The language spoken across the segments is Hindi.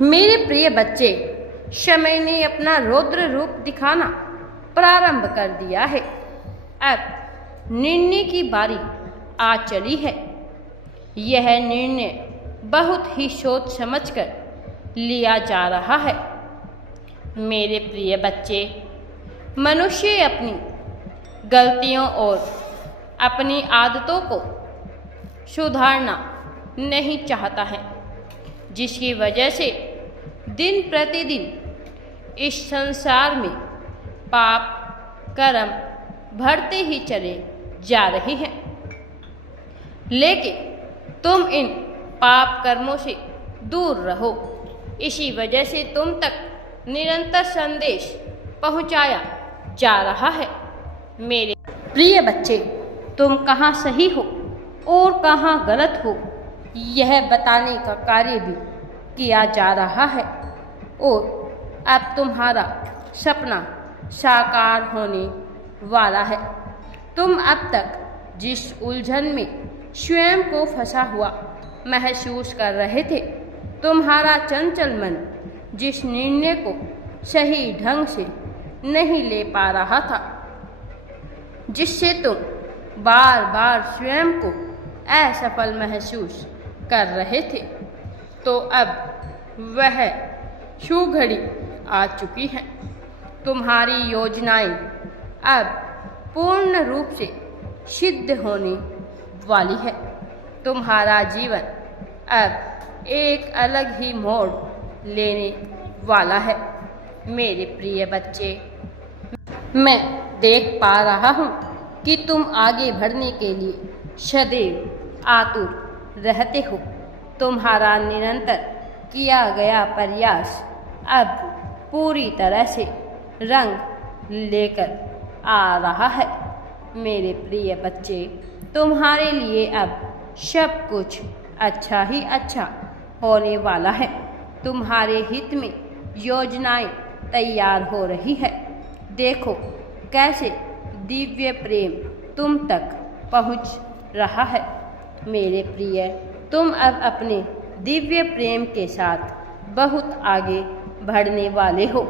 मेरे प्रिय बच्चे, समय ने अपना रौद्र रूप दिखाना प्रारंभ कर दिया है। अब निर्णय की बारी आ चली है। यह निर्णय बहुत ही सोच समझकर लिया जा रहा है। मेरे प्रिय बच्चे, मनुष्य अपनी गलतियों और अपनी आदतों को सुधारना नहीं चाहता है, जिसकी वजह से दिन प्रतिदिन इस संसार में पाप कर्म बढ़ते ही चले जा रहे हैं। लेकिन तुम इन पाप कर्मों से दूर रहो। इसी वजह से तुम तक निरंतर संदेश पहुंचाया जा रहा है। मेरे प्रिय बच्चे, तुम कहाँ सही हो और कहाँ गलत हो, यह बताने का कार्य भी किया जा रहा है। और अब तुम्हारा सपना साकार होने वाला है। तुम अब तक जिस उलझन में स्वयं को फंसा हुआ महसूस कर रहे थे, तुम्हारा चंचल मन जिस निर्णय को सही ढंग से नहीं ले पा रहा था, जिससे तुम बार बार स्वयं को असफल महसूस कर रहे थे, तो अब वह सुघड़ी आ चुकी है। तुम्हारी योजनाएं अब पूर्ण रूप से सिद्ध होने वाली है। तुम्हारा जीवन अब एक अलग ही मोड़ लेने वाला है। मेरे प्रिय बच्चे, मैं देख पा रहा हूँ कि तुम आगे बढ़ने के लिए सदैव आतुर रहते हो। तुम्हारा निरंतर किया गया प्रयास अब पूरी तरह से रंग लेकर आ रहा है। मेरे प्रिय बच्चे, तुम्हारे लिए अब सब कुछ अच्छा ही अच्छा होने वाला है। तुम्हारे हित में योजनाएं तैयार हो रही है। देखो कैसे दिव्य प्रेम तुम तक पहुंच रहा है। मेरे प्रिय, तुम अब अपने दिव्य प्रेम के साथ बहुत आगे बढ़ने वाले हो।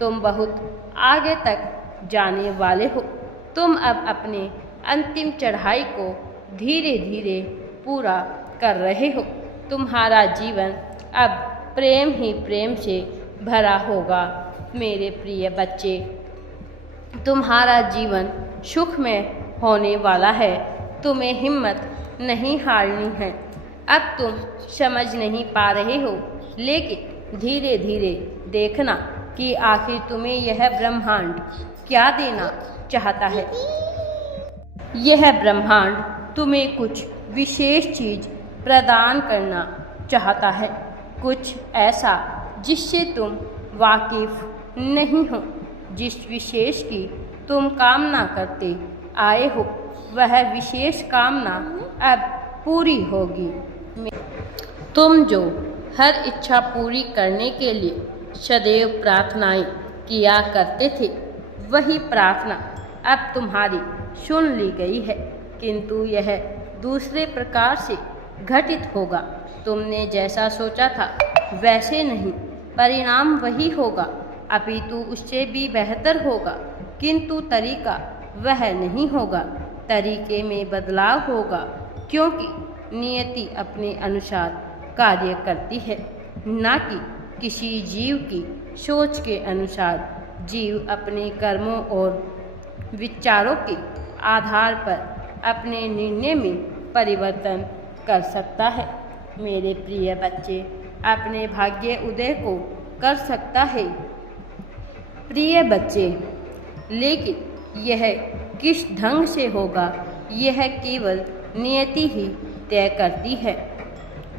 तुम बहुत आगे तक जाने वाले हो। तुम अब अपने अंतिम चढ़ाई को धीरे धीरे पूरा कर रहे हो। तुम्हारा जीवन अब प्रेम ही प्रेम से भरा होगा। मेरे प्रिय बच्चे, तुम्हारा जीवन सुखमय होने वाला है। तुम्हें हिम्मत नहीं हारनी है। अब तुम समझ नहीं पा रहे हो, लेकिन धीरे धीरे देखना कि आखिर तुम्हें यह ब्रह्मांड क्या देना चाहता है। यह ब्रह्मांड तुम्हें कुछ विशेष चीज प्रदान करना चाहता है, कुछ ऐसा जिससे तुम वाकिफ नहीं हो। जिस विशेष की तुम कामना करते आए हो, वह विशेष कामना अब पूरी होगी। तुम जो हर इच्छा पूरी करने के लिए सदैव प्रार्थनाएं किया करते थे, वही प्रार्थना अब तुम्हारी सुन ली गई है, किंतु यह दूसरे प्रकार से घटित होगा। तुमने जैसा सोचा था वैसे नहीं, परिणाम वही होगा, अपितु उससे भी बेहतर होगा, किंतु तरीका वह नहीं होगा। तरीके में बदलाव होगा, क्योंकि नियति अपने अनुसार कार्य करती है, न कि किसी जीव की सोच के अनुसार। जीव अपने कर्मों और विचारों के आधार पर अपने निर्णय में परिवर्तन कर सकता है। मेरे प्रिय बच्चे, अपने भाग्य उदय को कर सकता है। प्रिय बच्चे, लेकिन यह किस ढंग से होगा, यह केवल नियति ही तय करती है।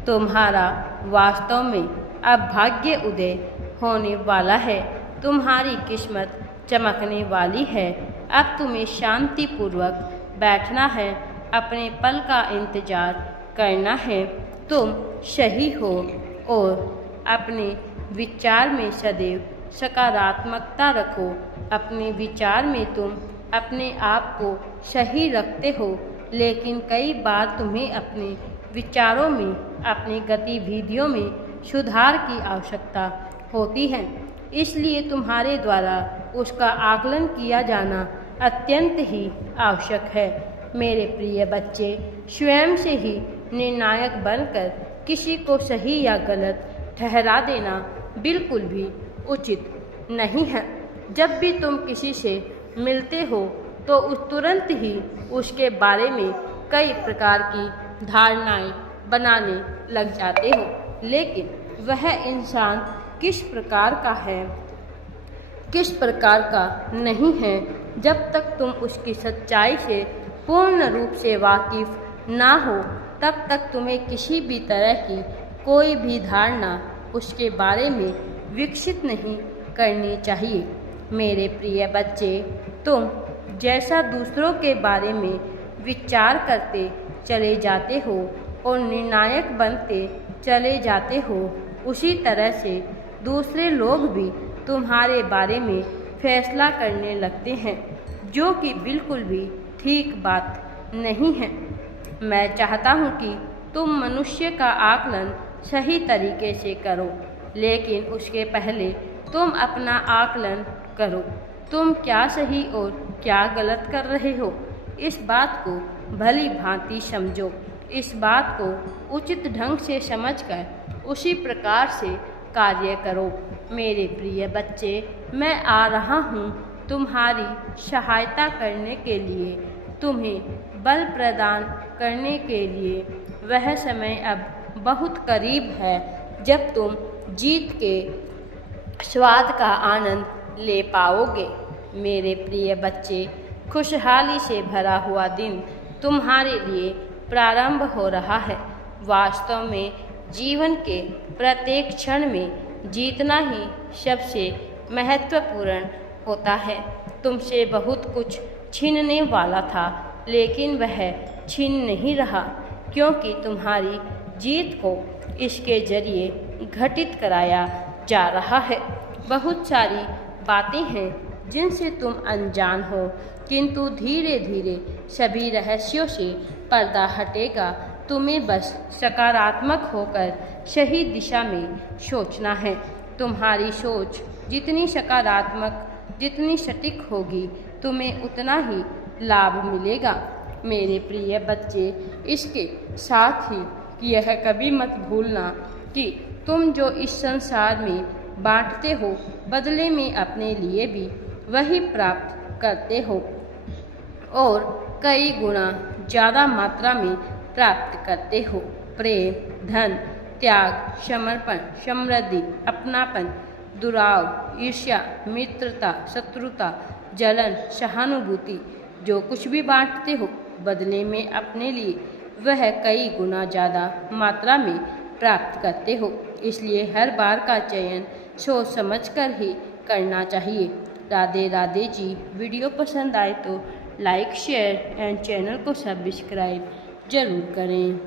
तुम्हारा वास्तव में अब भाग्य उदय होने वाला है। तुम्हारी किस्मत चमकने वाली है। अब तुम्हें शांतिपूर्वक बैठना है, अपने पल का इंतजार करना है। तुम सही हो और अपने विचार में सदैव सकारात्मकता रखो। अपने विचार में तुम अपने आप को सही रखते हो, लेकिन कई बार तुम्हें अपने विचारों में, अपनी गतिविधियों में सुधार की आवश्यकता होती है। इसलिए तुम्हारे द्वारा उसका आकलन किया जाना अत्यंत ही आवश्यक है। मेरे प्रिय बच्चे, स्वयं से ही निर्णायक बनकर किसी को सही या गलत ठहरा देना बिल्कुल भी उचित नहीं है। जब भी तुम किसी से मिलते हो तो तुरंत ही उसके बारे में कई प्रकार की धारणाएं बनाने लग जाते हो, लेकिन वह इंसान किस प्रकार का है, किस प्रकार का नहीं है, जब तक तुम उसकी सच्चाई से पूर्ण रूप से वाकिफ ना हो तब तक तुम्हें किसी भी तरह की कोई भी धारणा उसके बारे में विकसित नहीं करनी चाहिए। मेरे प्रिय बच्चे, तुम जैसा दूसरों के बारे में विचार करते चले जाते हो और निर्णायक बनते चले जाते हो, उसी तरह से दूसरे लोग भी तुम्हारे बारे में फैसला करने लगते हैं, जो कि बिल्कुल भी ठीक बात नहीं है। मैं चाहता हूँ कि तुम मनुष्य का आकलन सही तरीके से करो, लेकिन उसके पहले तुम अपना आकलन करो। तुम क्या सही और क्या गलत कर रहे हो, इस बात को भली भांति समझो। इस बात को उचित ढंग से समझकर उसी प्रकार से कार्य करो। मेरे प्रिय बच्चे, मैं आ रहा हूँ तुम्हारी सहायता करने के लिए, तुम्हें बल प्रदान करने के लिए। वह समय अब बहुत करीब है जब तुम जीत के स्वाद का आनंद ले पाओगे। मेरे प्रिय बच्चे, खुशहाली से भरा हुआ दिन तुम्हारे लिए प्रारंभ हो रहा है। वास्तव में जीवन के प्रत्येक क्षण में जीतना ही सबसे महत्वपूर्ण होता है। तुमसे बहुत कुछ छीनने वाला था, लेकिन वह छीन नहीं रहा, क्योंकि तुम्हारी जीत को इसके जरिए घटित कराया जा रहा है। बहुत सारी बातें हैं जिनसे तुम अनजान हो, किंतु धीरे धीरे सभी रहस्यों से पर्दा हटेगा। तुम्हें बस सकारात्मक होकर सही दिशा में सोचना है। तुम्हारी सोच जितनी सकारात्मक, जितनी सटीक होगी, तुम्हें उतना ही लाभ मिलेगा। मेरे प्रिय बच्चे, इसके साथ ही यह कभी मत भूलना कि तुम जो इस संसार में बांटते हो, बदले में अपने लिए भी वही प्राप्त करते हो और कई गुना ज़्यादा मात्रा में प्राप्त करते हो। प्रेम, धन, त्याग, समर्पण, समृद्धि, अपनापन, दुराव, ईर्ष्या, मित्रता, शत्रुता, जलन, सहानुभूति, जो कुछ भी बांटते हो, बदले में अपने लिए वह कई गुना ज़्यादा मात्रा में प्राप्त करते हो। इसलिए हर बार का चयन सोच समझकर ही करना चाहिए। राधे राधे जी। वीडियो पसंद आए तो लाइक, शेयर एंड चैनल को सब्सक्राइब जरूर करें।